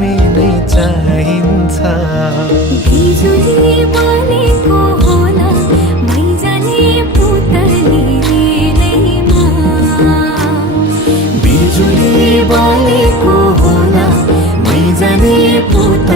तिमी नै चाहिन्छ। बिजुली बलेको होला मैजाने पुतली रेलैमा, बिजुली बलेको होला मैजाने पुतली